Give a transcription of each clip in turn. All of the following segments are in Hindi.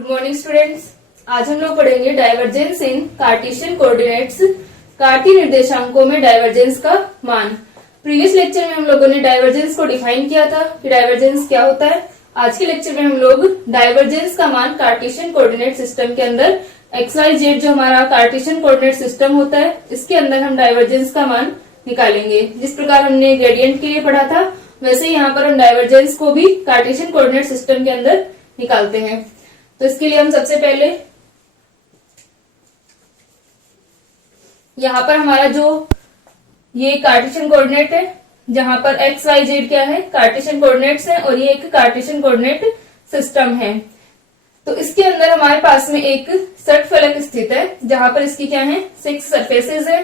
Good morning students. आज हम लोग पढ़ेंगे डाइवर्जेंस इन कार्टेशियन कोऑर्डिनेट्स, कार्तीय निर्देशांकों में डाइवर्जेंस का मान। प्रीवियस लेक्चर में हम लोगों ने डाइवर्जेंस को डिफाइन किया था कि डाइवर्जेंस क्या होता है। आज के लेक्चर में हम लोग डाइवर्जेंस का मान कार्टेशियन कोऑर्डिनेट सिस्टम के अंदर एक्स वाई जेड जो हमारा कार्टेशियन कोऑर्डिनेट सिस्टम होता है, इसके अंदर हम डाइवर्जेंस का मान निकालेंगे। जिस प्रकार हमने ग्रेडियंट के लिए पढ़ा था, वैसे ही यहाँ पर हम डाइवर्जेंस को भी कार्टेशियन कोऑर्डिनेट सिस्टम के अंदर निकालते हैं। तो इसके लिए हम सबसे पहले यहाँ पर हमारा जो ये कार्टेशियन कोऑर्डिनेट है, जहां पर एक्स वाई जेड क्या है, कार्टेशियन कोऑर्डिनेट्स हैं और ये एक कार्टेशियन कोऑर्डिनेट सिस्टम है। तो इसके अंदर हमारे पास में एक षटफलक स्थित है, जहां पर इसकी क्या है, 6 सरफेसेस है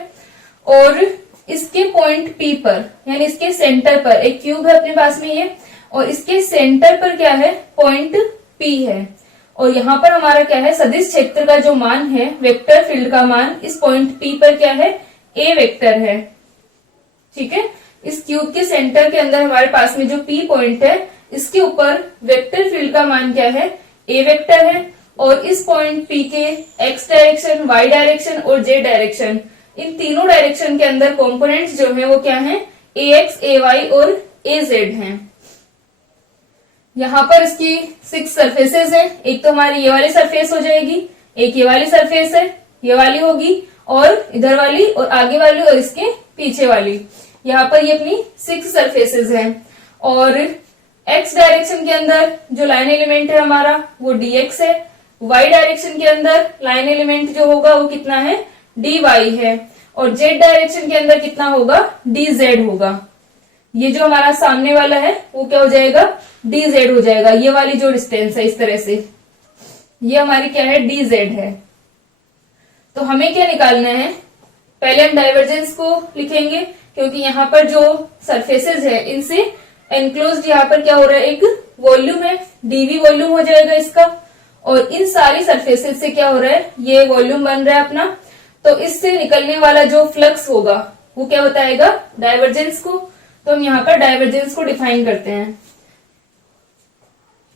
और इसके पॉइंट पी पर यानी इसके सेंटर पर एक क्यूब है अपने पास में ये, और इसके सेंटर पर क्या है, पॉइंट पी है। और यहाँ पर हमारा क्या है, सदिश क्षेत्र का जो मान है, वेक्टर फील्ड का मान इस पॉइंट पी पर क्या है, ए वेक्टर है। ठीक है, इस क्यूब के सेंटर के अंदर हमारे पास में जो पी पॉइंट है, इसके ऊपर वेक्टर फील्ड का मान क्या है, ए वेक्टर है। और इस पॉइंट पी के एक्स डायरेक्शन, वाई डायरेक्शन और जेड डायरेक्शन, इन तीनों डायरेक्शन के अंदर कंपोनेंट्स जो है वो क्या है, ए एक्स, ए वाई और ए जेड है। यहाँ पर इसकी 6 सरफेसेस है। एक तो हमारी ये वाली सरफेस हो जाएगी, एक ये वाली सरफेस है, ये वाली होगी, और इधर वाली और आगे वाली और इसके पीछे वाली। यहाँ पर ये अपनी 6 सरफेसेस हैं। और एक्स डायरेक्शन के अंदर जो लाइन एलिमेंट है हमारा वो dx है। वाई डायरेक्शन के अंदर लाइन एलिमेंट जो होगा वो कितना है, dy है। और जेड डायरेक्शन के अंदर कितना होगा, dz होगा। ये जो हमारा सामने वाला है वो क्या हो जाएगा, dz हो जाएगा। ये वाली जो डिस्टेंस है इस तरह से, ये हमारी क्या है, dz है। तो हमें क्या निकालना है, पहले हम डाइवर्जेंस को लिखेंगे, क्योंकि यहाँ पर जो सरफेसेस है इनसे एनक्लोज्ड यहाँ पर क्या हो रहा है, एक वॉल्यूम है, dv वॉल्यूम हो जाएगा इसका। और इन सारी सरफेसेस से क्या हो रहा है, ये वॉल्यूम बन रहा है अपना। तो इससे निकलने वाला जो फ्लक्स होगा वो क्या बताएगा, डाइवर्जेंस को। तो हम यहाँ पर डाइवर्जेंस को डिफाइन करते हैं।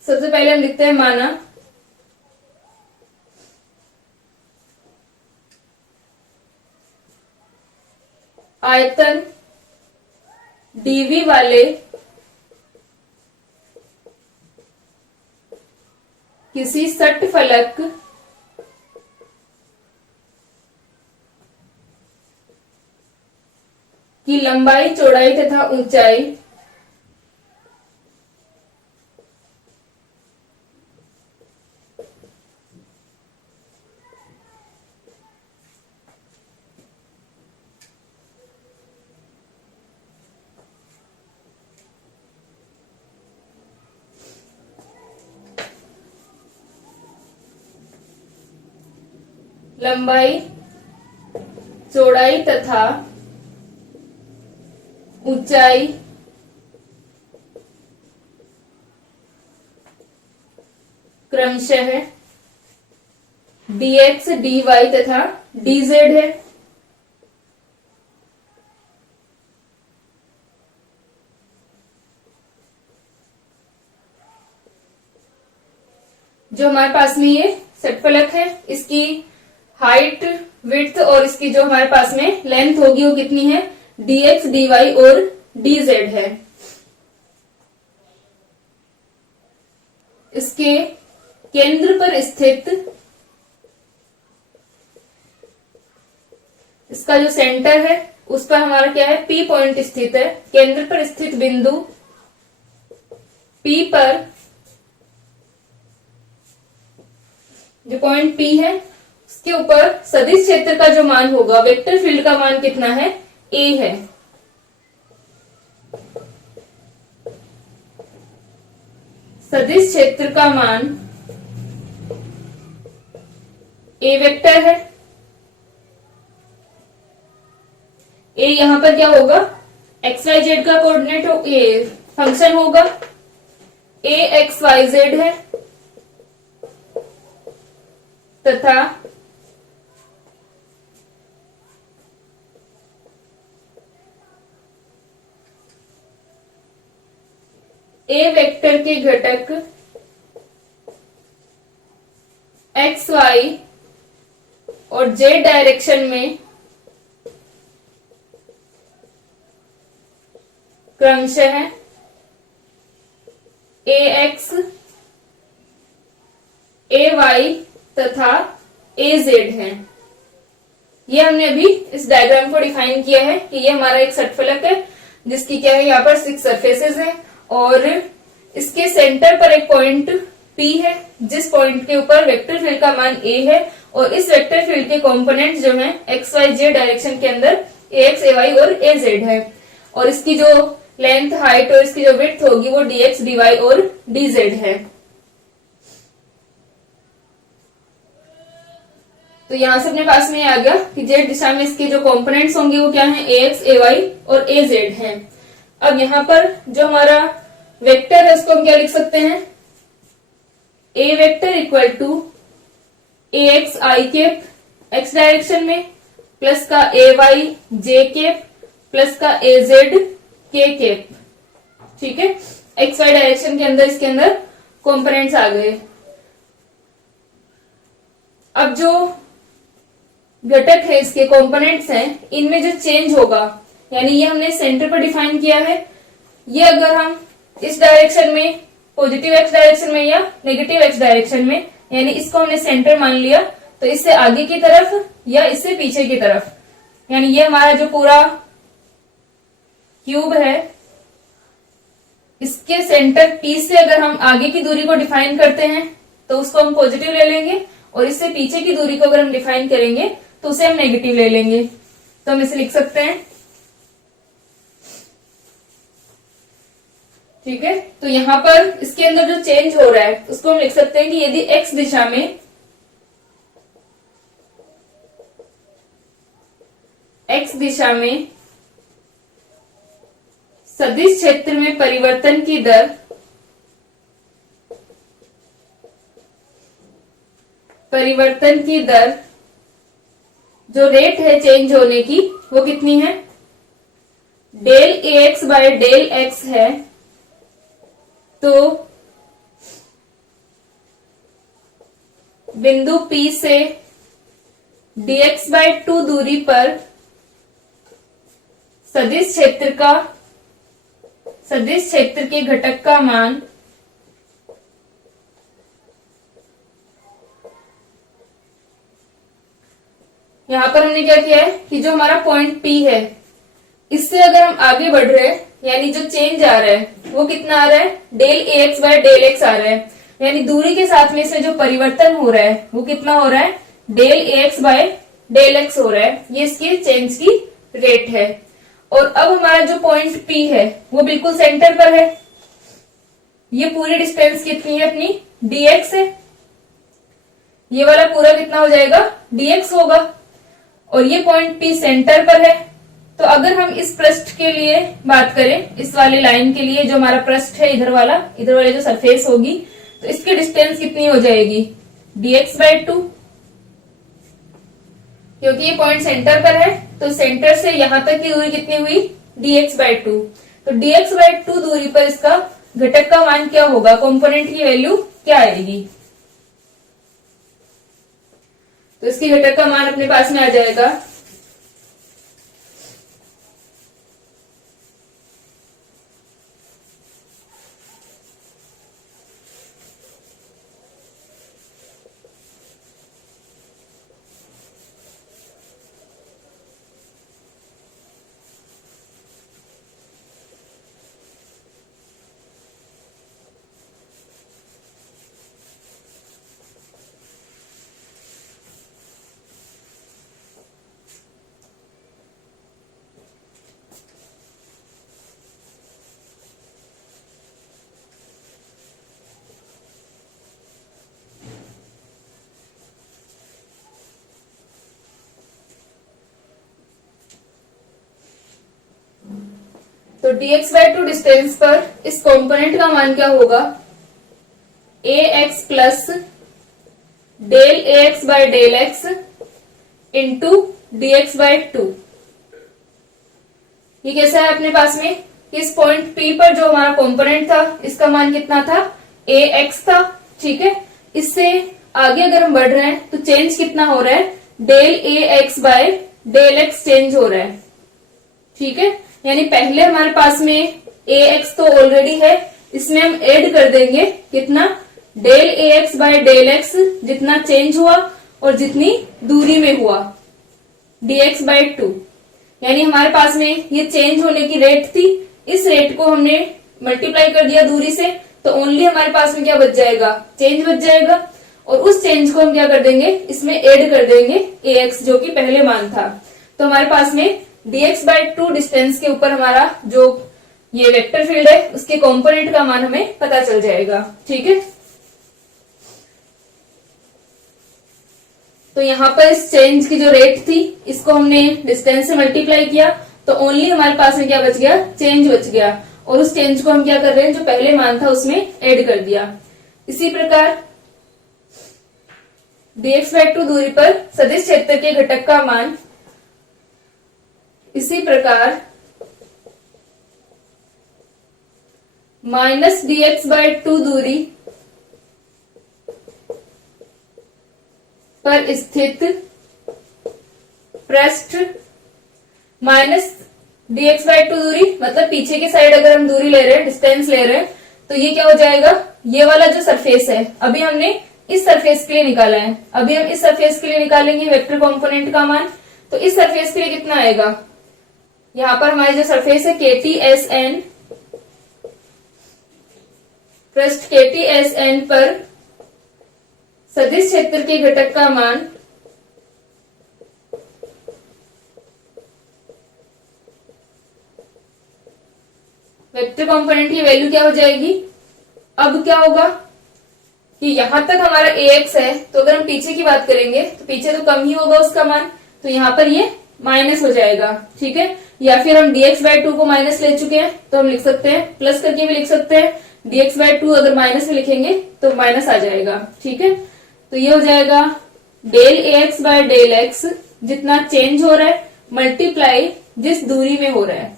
सबसे पहले हम लिखते हैं माना आयतन dv वाले किसी षटफलक की लंबाई, चौड़ाई तथा ऊंचाई लंबाई, चौड़ाई तथा ऊंचाई क्रमशः dx, dy तथा dz है। जो हमारे पास में ये षटफलक है, इसकी हाइट, विड्थ और इसकी जो हमारे पास में लेंथ होगी वो कितनी है, dx, dy और dz है। इसके केंद्र पर स्थित, इसका जो सेंटर है उस पर हमारा क्या है, P पॉइंट स्थित है। केंद्र पर स्थित बिंदु P पर जो पॉइंट P है उसके ऊपर सदिश क्षेत्र का जो मान होगा, वेक्टर फील्ड का मान कितना है, A है। सदिश क्षेत्र का मान A वेक्टर है। A यहां पर क्या होगा, एक्स वाई जेड का कोऑर्डिनेट हो, ये फंक्शन होगा। A एक्स वाई जेड है तथा ए वेक्टर के घटक एक्स वाई और जेड डायरेक्शन में क्रमशः ए एक्स, ए वाई तथा ए जेड है। ये हमने अभी इस डायग्राम को डिफाइन किया है कि ये हमारा एक षटफलक है जिसकी क्या है, यहाँ पर 6 सरफेसेस हैं और इसके सेंटर पर एक पॉइंट P है जिस पॉइंट के ऊपर वेक्टर फील्ड का मान A है और इस वेक्टर फील्ड के कंपोनेंट्स जो हैं एक्स वाई जेड डायरेक्शन के अंदर ए एक्स, ए वाई और ए जेड है और इसकी जो लेंथ, हाइट और इसकी जो विड्थ होगी वो dx, dy और dz है। तो यहां से अपने पास में आ गया कि जेड दिशा में इसके जो कंपोनेंट्स होंगे वो क्या हैं, ax, ay और az हैं। अब यहाँ पर जो हमारा वेक्टर है उसको हम क्या लिख सकते हैं, a vector equal to ax i cap x direction में प्लस का ay j कैप प्लस का az k कैप। ठीक है, एक्स वाई डायरेक्शन के अंदर इसके अंदर कंपोनेंट्स आ गए। अब जो घटक है इसके कंपोनेंट्स हैं इनमें जो चेंज होगा, यानी ये हमने सेंटर पर डिफाइन किया है, ये अगर हम इस डायरेक्शन में पॉजिटिव एक्स डायरेक्शन में या नेगेटिव एक्स डायरेक्शन में, यानी इसको हमने सेंटर मान लिया तो इससे आगे की तरफ या इससे पीछे की तरफ, यानी ये हमारा जो पूरा क्यूब है इसके सेंटर P से अगर हम आगे की दूरी को डिफाइन करते हैं तो उसको हम पॉजिटिव ले लेंगे और इससे पीछे की दूरी को अगर हम डिफाइन करेंगे तो उसे हम नेगेटिव ले लेंगे। तो हम इसे लिख सकते हैं। ठीक है, तो यहां पर इसके अंदर जो चेंज हो रहा है उसको हम लिख सकते हैं कि यदि x दिशा में सदिश क्षेत्र में परिवर्तन की दर जो रेट है चेंज होने की वो कितनी है, del ax by del x है, तो बिंदु P से dx बाय 2 दूरी पर सदिश क्षेत्र के घटक का मान यहां पर हमने क्या किया है कि जो हमारा पॉइंट P है इससे अगर हम आगे बढ़ रहे हैं, यानी जो चेंज आ रहा है वो कितना आ रहा है, del ax by del x आ रहा है, यानी दूरी के साथ में इसमें जो परिवर्तन हो रहा है वो कितना हो रहा है, del ax by del x हो रहा है। ये इसकी चेंज की रेट है। और अब हमारा जो पॉइंट P है वो बिल्कुल सेंटर पर है। ये पूरी डिस्टेंस कितनी है अपनी, dx है। ये वाला पूरा कितना हो जाएगा, dx होगा। और ये पॉइंट P सेंटर पर है। तो अगर हम इस पृष्ठ के लिए बात करें, इस वाली लाइन के लिए जो हमारा पृष्ठ है इधर वाले जो सरफेस होगी, तो इसकी डिस्टेंस कितनी हो जाएगी, dx बाय 2। क्योंकि ये पॉइंट सेंटर पर है तो सेंटर से यहां तक की दूरी कितनी हुई, dx बाय 2। तो dx बाय 2 दूरी पर इसका घटक का मान क्या होगा, कंपोनेंट की वैल्यू क्या आएगी। तो इसकी घटक का मान अपने पास में आ जाएगा तो dx बाय 2 डिस्टेंस पर इस कंपोनेंट का मान क्या होगा, ax plus del ax by del x into dx by 2। ये कैसा है अपने पास में, इस पॉइंट P पर जो हमारा कंपोनेंट था इसका मान कितना था, ax था। ठीक है, इससे आगे अगर हम बढ़ रहे हैं तो चेंज कितना हो रहा है, del A x by del x change हो रहा है। ठीक है, यानी पहले हमारे पास में ए एक्स तो ऑलरेडी है, इसमें हम ऐड कर देंगे कितना, del A x by del x, जितना चेंज हुआ और जितनी दूरी में हुआ dx बाय 2। यानी हमारे पास में ये चेंज होने की रेट थी, इस रेट को हमने मल्टीप्लाई कर दिया दूरी से, तो ओनली हमारे पास में क्या बच जाएगा, चेंज बच जाएगा। और उस चेंज को हम क्या कर देंगे, इसमें ऐड कर देंगे ax जो कि पहले मान था। तो हमारे पास में dx बाय 2 डिस्टेंस के ऊपर हमारा जो ये वेक्टर फील्ड है उसके कंपोनेंट का मान हमें पता चल जाएगा। ठीक है, तो यहाँ पर इस चेंज की जो रेट थी इसको हमने डिस्टेंस से मल्टीप्लाई किया, तो ओनली हमारे पास में क्या बच गया, चेंज बच गया। और उस चेंज को हम क्या कर रहे हैं, जो पहले मान था उसमें ऐड कर दिया। इसी प्रकार dx बाय 2 दूरी पर सदिश क्षेत्र के घटक का मान, इसी प्रकार माइनस dx बाय 2 दूरी पर स्थित पृष्ठ, माइनस dx बाय 2 दूरी मतलब पीछे की साइड अगर हम दूरी ले रहे हैं, डिस्टेंस ले रहे हैं, तो ये क्या हो जाएगा, ये वाला जो सरफेस है अभी हमने इस सरफेस के लिए निकाला है, अभी हम इस सरफेस के लिए निकालेंगे वेक्टर कंपोनेंट का मान। तो इस सरफेस के लिए कितना आएगा, यहाँ पर हमारी जो सरफेस है KTSN, पृष्ठ KTSN पर सदिश क्षेत्र के घटक का मान वेक्टर कंपोनेंट की वैल्यू क्या हो जाएगी। अब क्या होगा कि यहां तक हमारा ax है, तो अगर हम पीछे की बात करेंगे तो पीछे तो कम ही होगा उसका मान, तो यहाँ पर ये माइनस हो जाएगा। ठीक है, या फिर हम dx बाय 2 को माइनस ले चुके हैं तो हम लिख सकते हैं, प्लस करके भी लिख सकते हैं, dx बाय 2 अगर माइनस में लिखेंगे तो माइनस आ जाएगा। ठीक है, तो ये हो जाएगा del ax by del x, जितना चेंज हो रहा है मल्टीप्लाई जिस दूरी में हो रहा है,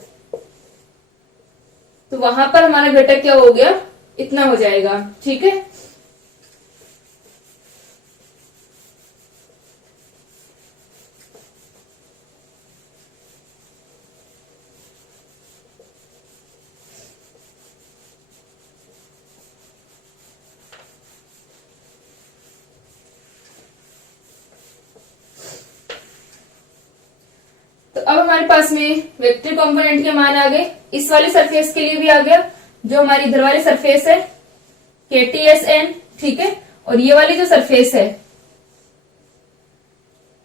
तो वहां पर हमारा घटक क्या हो गया, इतना हो जाएगा। ठीक है, तो अब हमारे पास में वेक्टर कंपोनेंट के मान आ गए, इस वाले सरफेस के लिए भी आ गया, जो हमारी इधर वाली सरफेस है KTSN। ठीक है, और ये वाली जो सरफेस है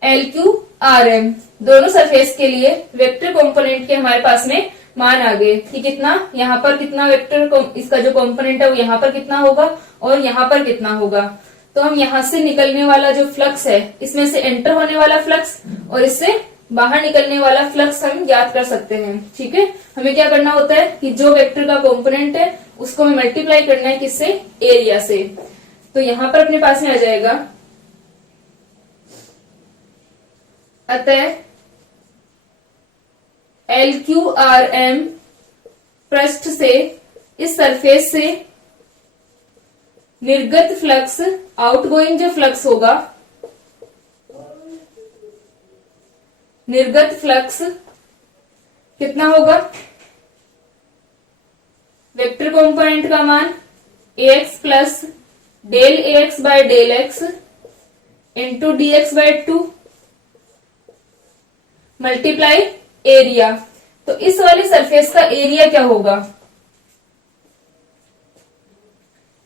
LQRM, दोनों सरफेस के लिए वेक्टर कंपोनेंट के हमारे पास में मान आ गए कि कितना, यहाँ पर कितना वेक्टर इसका जो कंपोनेंट है वो यहाँ पर कितना होगा और यहाँ पर कितना होगा। तो हम यहाँ से निकलने वाला जो फ्लक्स है, इसमें से एंटर होने वाला फ्लक्स और इससे बाहर निकलने वाला फ्लक्स हम ज्ञात कर सकते हैं। ठीक है, हमें क्या करना होता है कि जो वेक्टर का कंपोनेंट है उसको हमें मल्टीप्लाई करना है किससे, एरिया से। तो यहां पर अपने पास में आ जाएगा, अतः LQRM पृष्ठ से, इस सरफेस से निर्गत फ्लक्स, आउटगोइंग जो फ्लक्स होगा, निर्गत फ्लक्स कितना होगा, वेक्टर कंपोनेंट का मान ax plus del ax by del x into dx by 2 multiply area. तो इस वाली सरफेस का एरिया क्या होगा,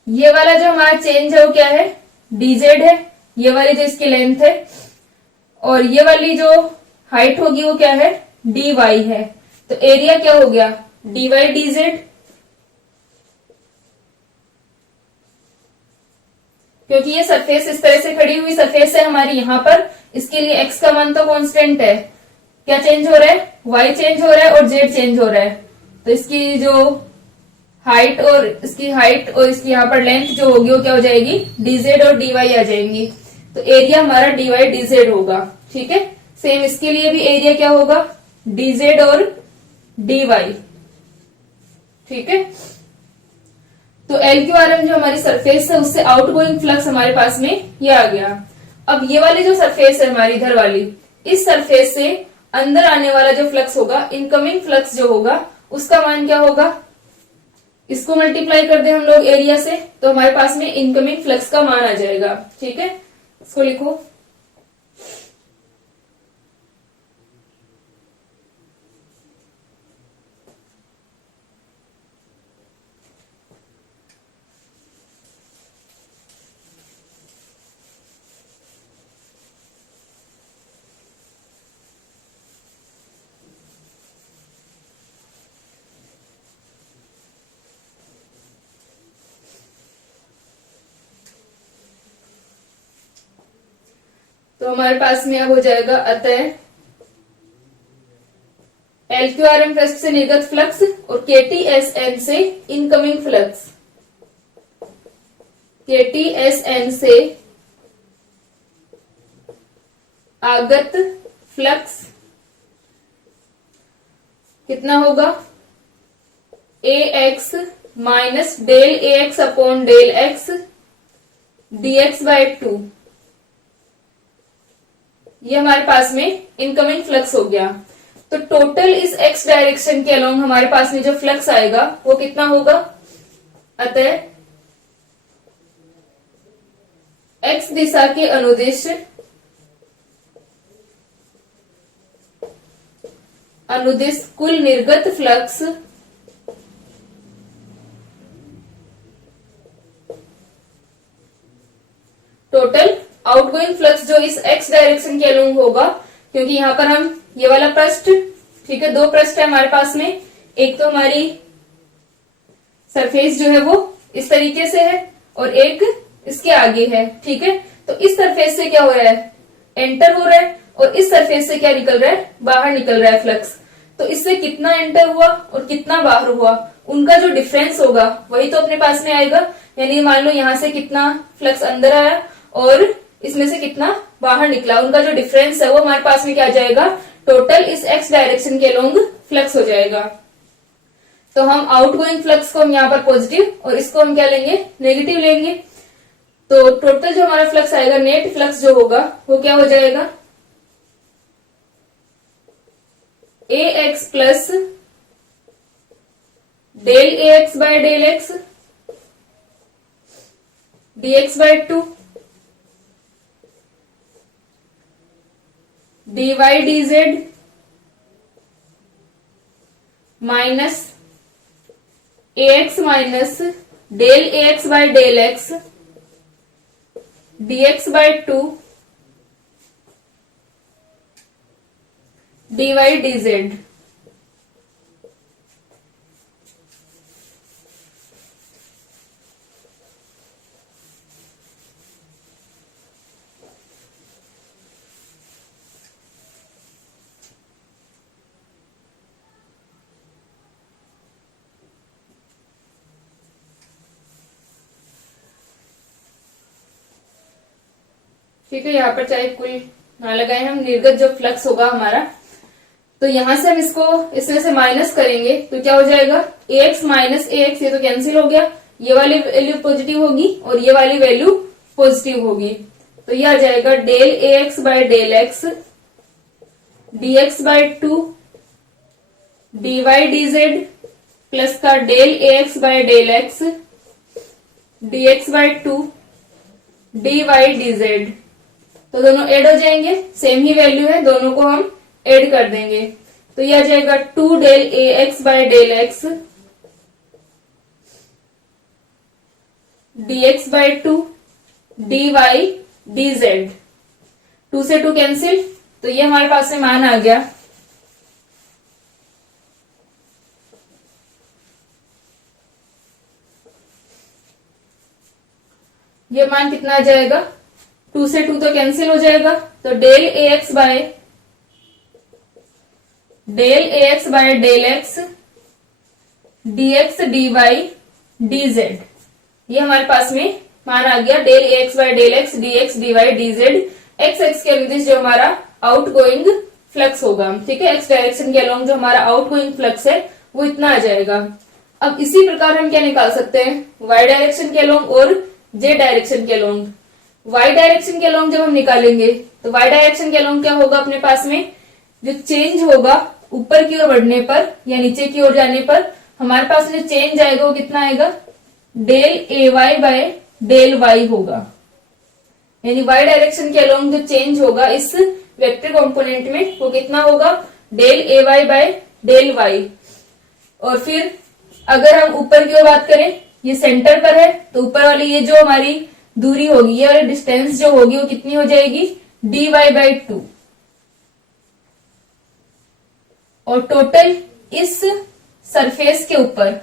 ये वाला जो हमारा चेंज है वो क्या है, dz है, ये वाली जो इसकी लेंथ है, और ये वाली जो हाइट होगी वो क्या है, dy है। तो एरिया क्या हो गया, dy dz। क्योंकि ये सरफेस इस तरह से खड़ी हुई सरफेस है हमारी, यहाँ पर इसके लिए x का मान तो कांस्टेंट है, क्या चेंज हो रहा है, y चेंज हो रहा है और z चेंज हो रहा है। तो इसकी जो हाइट और इसकी यहाँ पर लेंथ जो होगी वो क्या हो जाएगी, dz और dy आ जाएंगी। तो एरिया हमारा dy dz होगा। ठीक है, सेम इसके लिए भी एरिया क्या होगा, dz और dy। ठीक है, तो LQRM जो हमारी सरफेस है उससे आउटगोइंग फ्लक्स हमारे पास में ये आ गया। अब ये वाली जो सरफेस है हमारी इधर वाली, इस सरफेस से अंदर आने वाला जो फ्लक्स होगा, इनकमिंग फ्लक्स जो होगा, उसका मान क्या होगा, इसको मल्टीप्लाई कर दे हम लोग एरिया से, तो हमारे पास में इनकमिंग फ्लक्स का मान आ जाएगा। ठीक है, इसको लिखो। तो हमारे पास में अब हो जाएगा, अतः LQRM पृष्ठ से निर्गत फ्लक्स और KTSN से इनकमिंग फ्लक्स, KTSN से आगत फ्लक्स कितना होगा, AX minus del AX upon del X dx/2। ये हमारे पास में इनकमिंग फ्लक्स हो गया। तो टोटल इस x डायरेक्शन के अलोंग हमारे पास में जो फ्लक्स आएगा वो कितना होगा, अतः x दिशा के अनुदिश कुल निर्गत फ्लक्स टोटल आउटगोइंग फ्लक्स जो इस x डायरेक्शन के अलोंग होगा, क्योंकि यहां पर हम ये वाला पृष्ठ, ठीक है, दो पृष्ठ है हमारे पास में, एक तो हमारी सरफेस जो है वो इस तरीके से है और एक इसके आगे है। ठीक है, तो इस सरफेस से क्या हो रहा है, एंटर हो रहा है, और इस सरफेस से क्या निकल रहा है, बाहर निकल रहा है फ्लक्स। तो इससे कितना एंटर हुआ और कितना बाहर हुआ, उनका जो डिफरेंस होगा वही तो अपने पास में आएगा। यानी मान लो यहां से कितना फ्लक्स अंदर आया और इसमें से कितना बाहर निकला, उनका जो डिफरेंस है वो हमारे पास में क्या आ जाएगा, टोटल इस x डायरेक्शन के अलोंग फ्लक्स हो जाएगा। तो हम आउटगोइंग फ्लक्स को हम यहाँ पर पॉजिटिव और इसको हम क्या लेंगे, नेगेटिव लेंगे। तो टोटल जो हमारा फ्लक्स आएगा, नेट फ्लक्स जो होगा वो क्या हो जाएगा, AX plus del AX by del X dx/2 dy dz minus AX minus del AX by del X dx/2 dy dz। ठीक है, यहाँ पर चाहे कुल ना लगाए हम, निर्गत जो फ्लक्स होगा हमारा, तो यहां से हम इसको इसमें से माइनस करेंगे तो क्या हो जाएगा, AX माइनस AX, ये तो कैंसिल हो गया, ये वाली वैल्यू पॉजिटिव होगी और ये वाली वैल्यू पॉजिटिव होगी। तो ये आ जाएगा del AX by del X dx/2 dy dz plus का del AX by del X dx/2 dy dz। तो दोनों ऐड हो जाएंगे, सेम ही वैल्यू है, दोनों को हम ऐड कर देंगे। तो यह आ जाएगा 2 del AX by del X dx/2 dy dz। 2 से 2 कैंसिल, तो ये हमारे पास में मान आ गया। ये मान कितना आ जाएगा, 2 से 2 तो कैंसिल हो जाएगा, तो del AX by del X dx dy dz। ये हमारे पास में मान आ गया, del AX by del X dx dy dz। x x के अनुदिश जो हमारा आउटगोइंग फ्लक्स होगा, ठीक है, x डायरेक्शन के अलोंग जो हमारा आउटगोइंग फ्लक्स है वो इतना आ जाएगा। अब इसी प्रकार हम क्या निकाल सकते हैं, y डायरेक्शन के अलोंग और z डायरेक्शन के अलोंग। y डायरेक्शन के अलोंग जब हम निकालेंगे तो y डायरेक्शन के अलोंग क्या होगा, अपने पास में जो चेंज होगा ऊपर की ओर बढ़ने पर या नीचे की ओर जाने पर हमारे पास जो चेंज आएगा वो कितना आएगा, del A Y by del y होगा। यानी y डायरेक्शन के अलोंग जो चेंज होगा इस वेक्टर कंपोनेंट में वो कितना होगा, del A Y by del Y. और फिर अगर हम ऊपर की ओर बात करें, ये सेंटर पर है तो ऊपर वाली ये जो हमारी दूरी होगी, ये वाली डिस्टेंस जो होगी वो कितनी हो जाएगी, dy बाई 2। और टोटल इस सरफेस के ऊपर,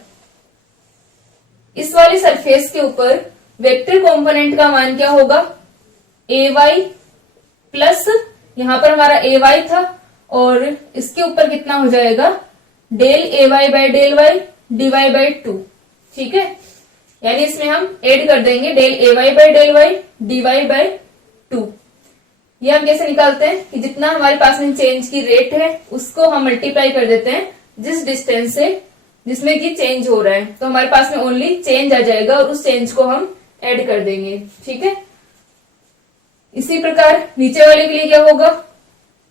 इस वाली सरफेस के ऊपर वेक्टर कंपोनेंट का मान क्या होगा, ए वाई प्लस यहां पर हमारा ए वाई था और इसके ऊपर कितना हो जाएगा, del A Y by del Y dy by 2। ठीक है, यानी इसमें हम ऐड कर देंगे del A Y by del Y dy by 2। ये हम कैसे निकालते हैं कि जितना हमारे पास में चेंज की रेट है उसको हम मल्टीप्लाई कर देते हैं जिस डिस्टेंस से जिसमें कि चेंज हो रहा है, तो हमारे पास में ओनली चेंज आ जाएगा और उस चेंज को हम ऐड कर देंगे। ठीक है, इसी प्रकार नीचे वाले के लिए क्या होगा,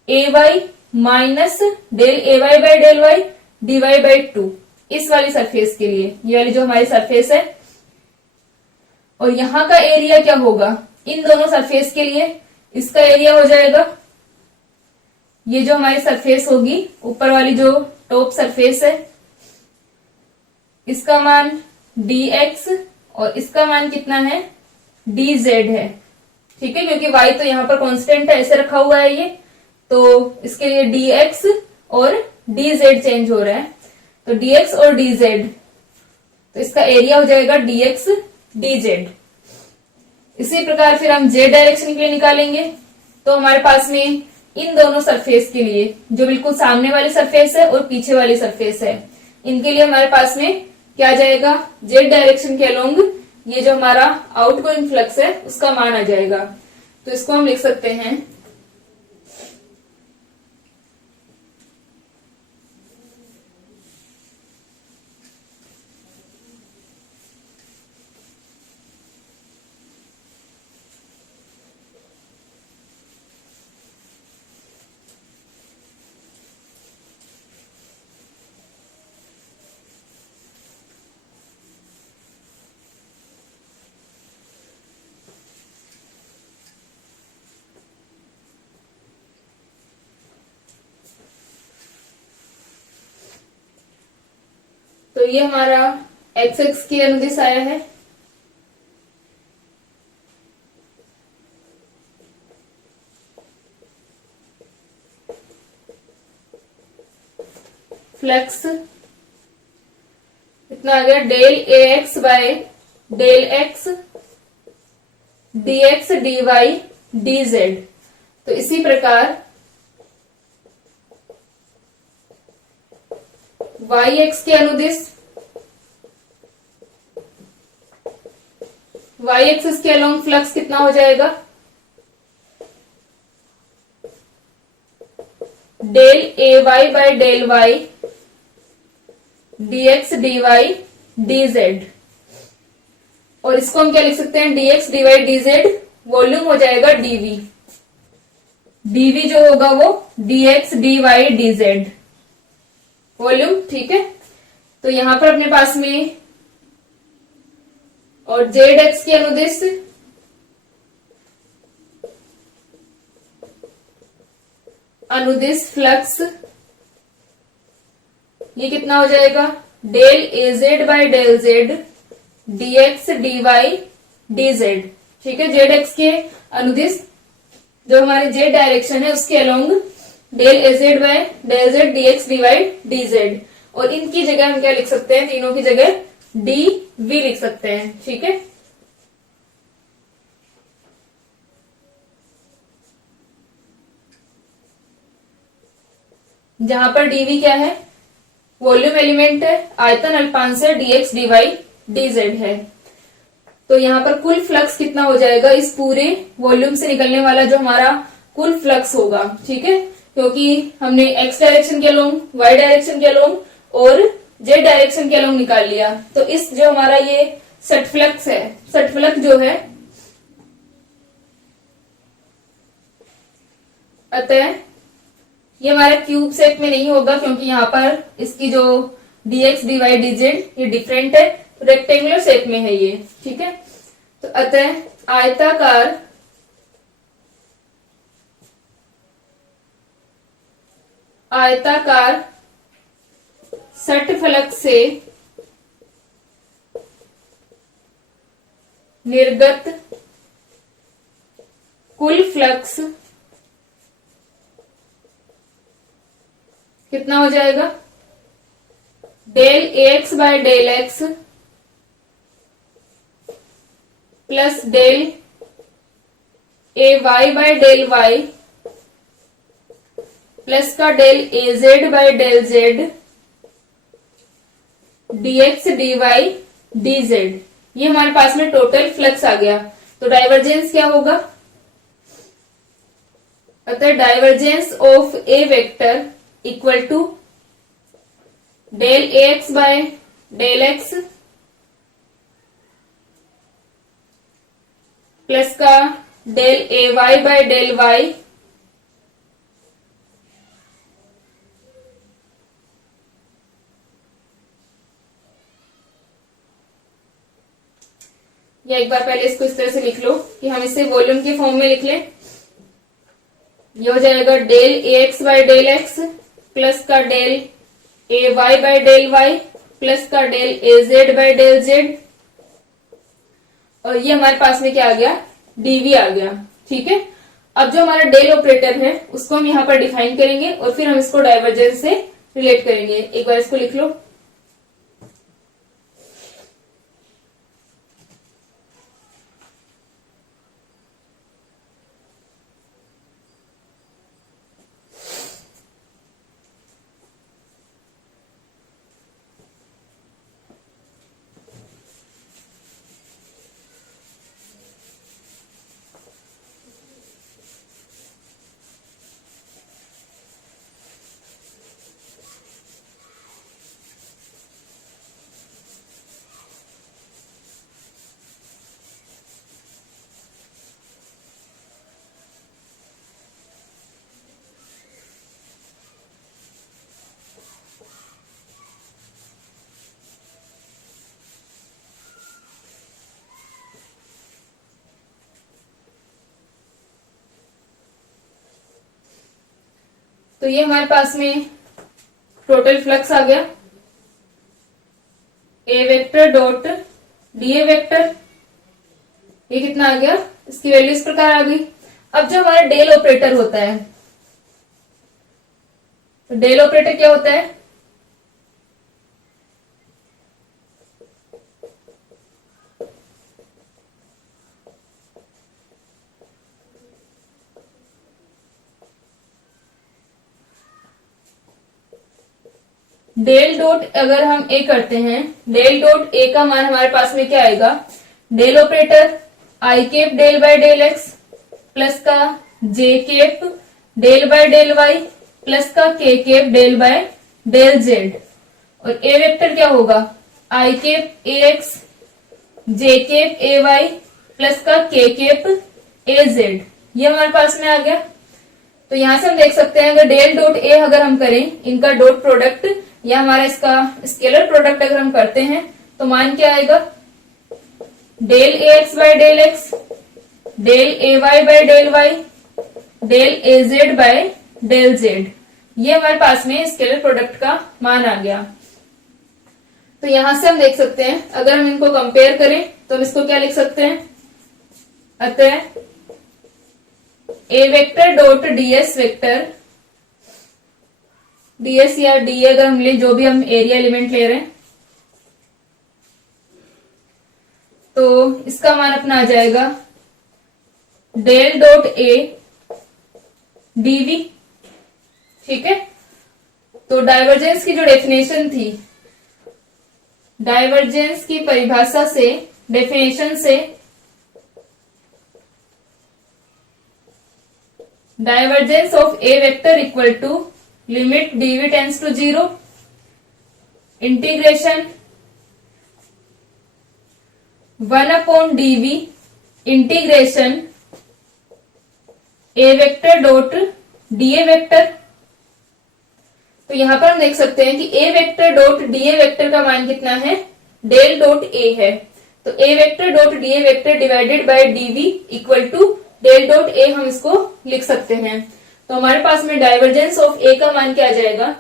A Y minus del A Y by del Y dy by 2। इस वाली सरफेस के लिए, ये वाली जो हमारी सरफेस है, और यहां का एरिया क्या होगा, इन दोनों सरफेस के लिए इसका एरिया हो जाएगा, ये जो हमारी सरफेस होगी ऊपर वाली जो टॉप सरफेस है, इसका मान dx और इसका मान कितना है, dz है। ठीक है, क्योंकि y तो यहाँ पर कांस्टेंट है, ऐसे रखा हुआ है ये, तो इसके लिए dx और dz चेंज हो रहा है, तो dx और dz, तो इसका एरिया हो जाएगा dx dz। इसी प्रकार फिर हम z डायरेक्शन के लिए निकालेंगे, तो हमारे पास में इन दोनों सरफेस के लिए, जो बिल्कुल सामने वाली सरफेस है और पीछे वाली सरफेस है, इनके लिए हमारे पास में क्या आ जाएगा, z डायरेक्शन के अलोंग ये जो हमारा आउटगोइंग फ्लक्स है उसका मान आ जाएगा। तो इसको हम लिख सकते हैं तो ये हमारा एक्स एक्स की अनुदिश आया है, फ्लक्स इतना आ गया, del A x by del x d x d y d z. तो इसी प्रकार वाई एक्स के अनुदिश, वाई एक्सिस के अलोंग फ्लक्स कितना हो जाएगा, del A Y by del y d x d y d z. और इसको हम क्या लिख सकते हैं, d x d y d z, volume हो जाएगा डीवी। डीवी जो होगा वो d x d y d z volume. ठीक है, तो यहां पर अपने पास में और जेड एक्स की अनुदिश अनुदिश फ्लक्स ये कितना हो जाएगा, del A Z by del z d x d y d z. ठीक है, जेड एक्स के अनुदिश जो हमारे जेड डायरेक्शन है उसके along del A Z by del z d x d y d z. और इनकी जगह हम क्या लिख सकते हैं, तीनों की जगह डी वी लिख सकते हैं। ठीक है, जहां पर डीवी क्या है, वॉल्यूम एलिमेंट है, आयतन अल्पांश है, d x d y d z है। तो यहाँ पर कुल फ्लक्स कितना हो जाएगा, इस पूरे वॉल्यूम से निकलने वाला जो हमारा कुल फ्लक्स होगा। ठीक है, क्योंकि हमने एक्स डायरेक्शन के अलोंग, वाई डायरेक्शन के अलोंग और जेड डायरेक्शन के अलोंग निकाल लिया, तो इस जो हमारा ये सटफ्लक्स है, सटफ्लक्स जो है, अतः ये हमारा क्यूब शेप में नहीं होगा, क्योंकि यहाँ पर इसकी जो dx dy dz ये डिफरेंट है, रेक्टेंगुलर शेप में है ये, ठीक है। तो अतः आयताकार आयताकार सटफलक से निर्गत कुल फ्लक्स कितना हो जाएगा, del X by del X plus del A Y by del Y plus का del A Z by del Z dx dy dz, ये हमारे पास में टोटल फ्लक्स आ गया। तो डाइवर्जेंस क्या होगा, अतः divergence of A vector equal to del X by del X plus का del A Y by del Y या एक बार पहले इसको इस तरह से लिख लो कि हम इसे वॉल्यूम के फॉर्म में लिख लें। ये हो जाएगा del A x by del X plus का del A Y by del Y plus का del A Z by del Z, और ये हमारे पास में क्या आ गया, डीवी आ गया, ठीक है। अब जो हमारा डेल ऑपरेटर है उसको हम यहाँ पर डिफाइन करेंगे और फिर हम इसको डाइवर्जेंस से रिलेट करेंगे। एक बार इसको लिख लो। तो ये हमारे पास में टोटल फ्लक्स आ गया, A vector dot D A vector, ये कितना आ गया, इसकी वैल्यू इस प्रकार आ गई। अब जो हमारा डेल ऑपरेटर होता है, तो डेल ऑपरेटर क्या होता है, डेल डॉट अगर हम ए करते हैं, डेल डॉट ए का मान हमारे पास में क्या आएगा, del operator I cap del by del X plus का J cap del by del Y plus का K cap del by del Z, और ए वेक्टर क्या होगा, I cap A X J cap A Y plus का के केप ए जेड, ये हमारे पास में आ गया। तो यहां से हम देख सकते हैं अगर डेल डॉट ए अगर हम करें, इनका डॉट प्रोडक्ट या हमारा इसका स्केलर प्रोडक्ट अगर हम करते हैं तो मान क्या आएगा, del A x by del x del A Y by del y del A Z by del z, ये हमारे पास में स्केलर प्रोडक्ट का मान आ गया। तो यहां से हम देख सकते हैं अगर हम इनको कंपेयर करें तो हम इसको क्या लिख सकते हैं, अतः A vector dot DS vector, DS या डी अगर हम ले, जो भी हम एरिया एलिमेंट ले रहे हैं, तो इसका मान अपना आ जाएगा डेल डॉट ए डीवी, ठीक है। तो डाइवर्जेंस की जो डेफिनेशन थी, डाइवर्जेंस की परिभाषा से, डेफिनेशन से, divergence of A vector equal to limit DV tends to 0 integration 1/dv integration A vector dot DA vector. तो यहां पर हम देख सकते हैं कि A vector dot DA vector का मान कितना है, डेल डॉट ए है। तो A vector dot DA vector divided by DV equal to del dot A हम इसको लिख सकते हैं। तो हमारे पास में डाइवर्जेंस ऑफ ए का मान क्या आ जाएगा,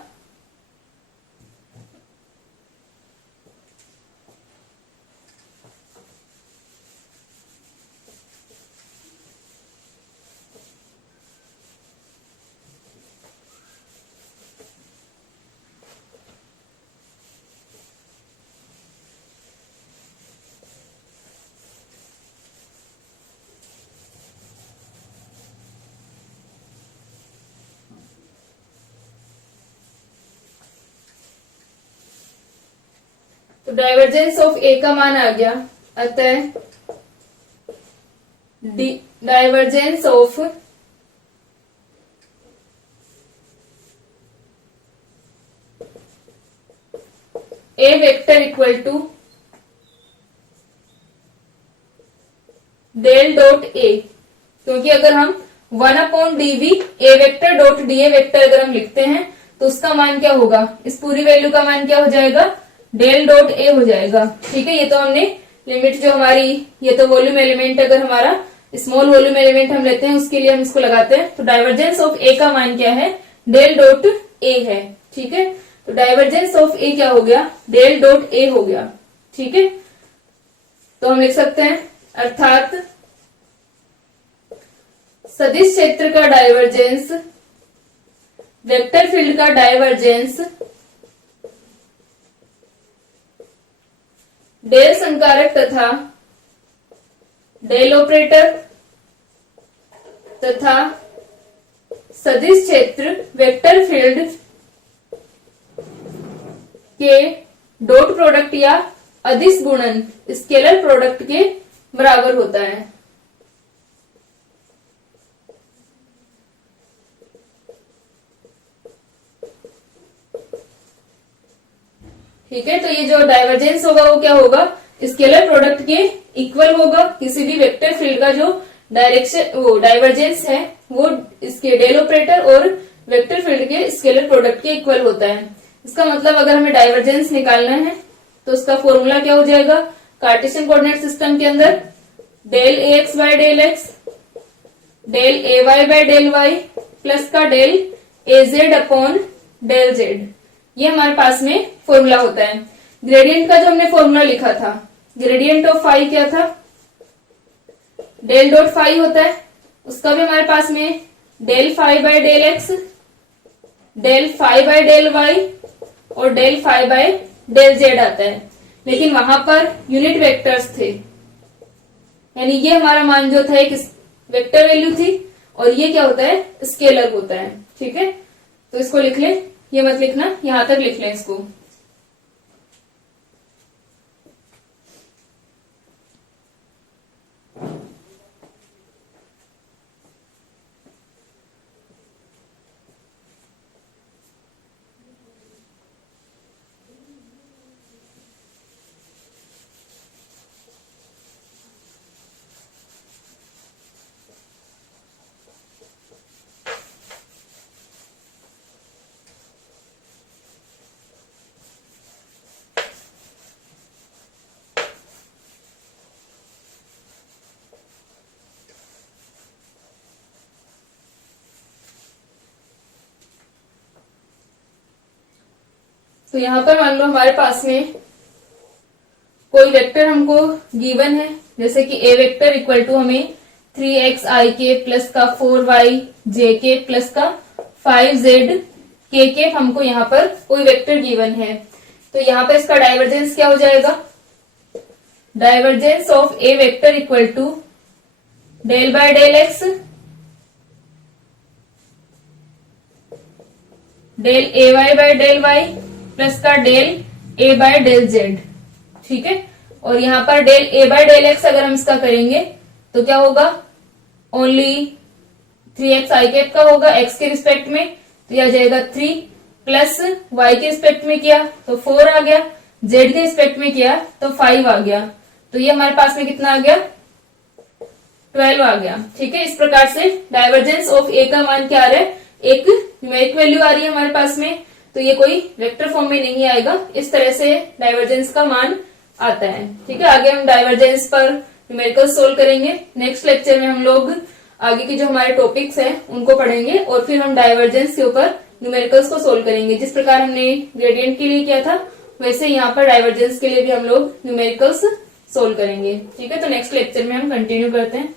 तो डाइवर्जेंस ऑफ ए का मान आ गया, अतः divergence of A vector equal to del dot a, क्योंकि अगर हम 1/dv a vector dot DA vector अगर हम लिखते हैं तो उसका मान क्या होगा, इस पूरी वैल्यू का मान क्या हो जाएगा, डेल डॉट ए हो जाएगा। ठीक है, ये तो हमने लिमिट जो हमारी, ये तो वॉल्यूम एलिमेंट अगर हमारा स्मॉल वॉल्यूम एलिमेंट हम लेते हैं उसके लिए हम इसको लगाते हैं। तो डाइवर्जेंस ऑफ ए का मान क्या है, डेल डॉट ए है। ठीक है, तो डाइवर्जेंस ऑफ ए क्या हो गया, डेल डॉट ए हो गया। ठीक है, तो हम लिख सकते हैं अर्थात सदिश क्षेत्र का डाइवर्जेंस, वेक्टर फील्ड का डाइवर्जेंस डेल संकारक तथा डेल ऑपरेटर तथा सदिश क्षेत्र वेक्टर फील्ड के डॉट प्रोडक्ट या अदिश गुणन स्केलर प्रोडक्ट के बराबर होता है। ठीक है, तो ये जो डाइवर्जेंस होगा वो क्या होगा, स्केलर प्रोडक्ट के इक्वल होगा। किसी भी वेक्टर फील्ड का जो डायरेक्शन वो डाइवर्जेंस है वो इसके डेल ऑपरेटर और वेक्टर फील्ड के स्केलर प्रोडक्ट के इक्वल होता है। इसका मतलब अगर हमें डाइवर्जेंस निकालना है तो उसका फॉर्मूला क्या हो जाएगा, कार्टेशियन कोऑर्डिनेट सिस्टम के अंदर del A x by del x, del A Y by del Y plus का डेल ए जेड अपॉन डेल जेड, ये हमारे पास में फॉर्मूला होता है। ग्रेडियंट का जो हमने फॉर्मूला लिखा था, ग्रेडियंट ऑफ फाई क्या था, डेल डॉट फाई होता है, उसका भी हमारे पास में del phi by del x, del phi by del Y और del phi by del Z आता है। लेकिन वहां पर यूनिट वेक्टर्स थे, यानी ये हमारा मान जो था एक वेक्टर वैल्यू थी और ये क्या होता है, स्केलर होता है। ठीक है, तो इसको लिख ले, ये मत लिखना, यहां तक लिख लें इसको। तो यहां पर मान लो हमारे पास में कोई वेक्टर हमको गिवन है, जैसे कि ए वेक्टर इक्वल टू हमें 3x i के प्लस का 4y j के प्लस का 5z k के हमको यहाँ पर कोई वेक्टर गिवन है। तो यहाँ पर इसका डाइवर्जेंस क्या हो जाएगा, divergence of A vector equal to del by del x, del A Y by del Y plus का del A by del Z. ठीक है, और यहाँ पर del A by del X अगर हम इसका करेंगे तो क्या होगा, ओनली 3x i कैप का होगा x के रिस्पेक्ट में, तो यह आ जाएगा 3 प्लस y के रिस्पेक्ट में किया तो 4 आ गया, z के रिस्पेक्ट में किया तो 5 आ गया। तो ये हमारे पास में कितना आ गया, 12 आ गया। ठीक है, इस प्रकार से डाइवर्जेंस ऑफ ए का मान क्या आ रहा है, एक न्यूमेरिक वैल्यू आ रही है हमारे पास में, तो ये कोई वेक्टर फॉर्म में नहीं आएगा। इस तरह से डाइवर्जेंस का मान आता है। ठीक है, आगे हम डाइवर्जेंस पर न्यूमेरिकल सोल्व करेंगे। नेक्स्ट लेक्चर में हम लोग आगे के जो हमारे टॉपिक्स हैं उनको पढ़ेंगे और फिर हम डाइवर्जेंस के ऊपर न्यूमेरिकल्स को सोल्व करेंगे। जिस प्रकार हमने ग्रेडियंट के लिए किया था वैसे यहाँ पर डाइवर्जेंस के लिए भी हम लोग न्यूमेरिकल्स सोल्व करेंगे। ठीक है, तो नेक्स्ट लेक्चर में हम कंटिन्यू करते हैं।